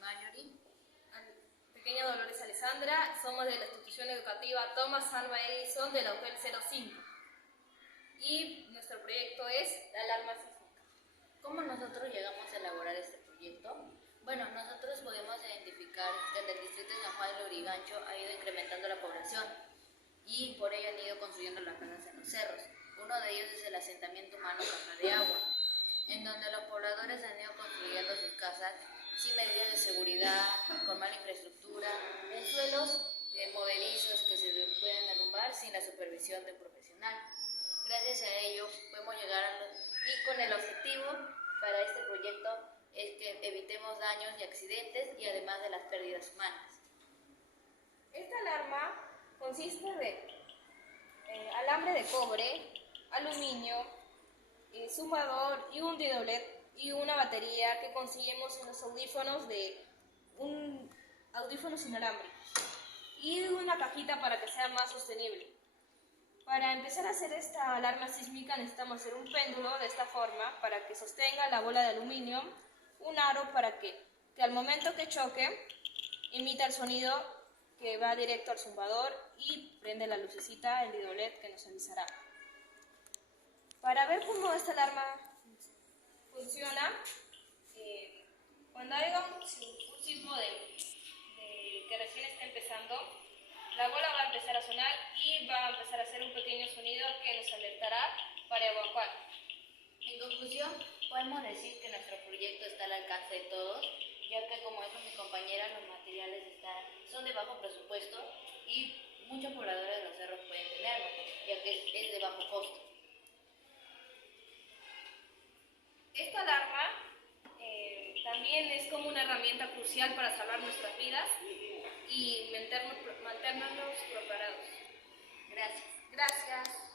Marjorie. Pequeña Dolores Alessandra, somos de la institución educativa Thomas Alva Edison de la UGEL 05 y nuestro proyecto es la alarma sísmica. ¿Cómo nosotros llegamos a elaborar este proyecto? Bueno, nosotros podemos identificar que en el distrito de San Juan de Lurigancho ha ido incrementando la población y por ello han ido construyendo las casas en los cerros. Uno de ellos es el asentamiento humano Caja de Agua, en donde los pobladores han ido construyendo sus casas sin medidas de seguridad, con mala infraestructura, en suelos movedizos que se pueden derrumbar sin la supervisión de un profesional. Gracias a ello podemos llegar y con el objetivo para este proyecto es que evitemos daños y accidentes y además de las pérdidas humanas. Esta alarma consiste de alambre de cobre, aluminio, sumador y un diolet y una batería que conseguimos en los audífonos de un audífonos inalámbricos y una cajita para que sea más sostenible. Para empezar a hacer esta alarma sísmica necesitamos hacer un péndulo de esta forma para que sostenga la bola de aluminio, un aro para que al momento que choque emita el sonido que va directo al zumbador y prende la lucecita, el diolet que nos avisará. Para ver cómo esta alarma funciona, cuando haya un sismo que recién está empezando, la bola va a empezar a sonar y va a empezar a hacer un pequeño sonido que nos alertará para evacuar. En conclusión, podemos decir que nuestro proyecto está al alcance de todos, ya que como dijo mi compañera, los materiales son de bajo presupuesto y muchos pobladores de los cerros pueden tenerlo, ya que es de bajo costo. Esta alarma también es como una herramienta crucial para salvar nuestras vidas y mantenernos preparados. Gracias. Gracias.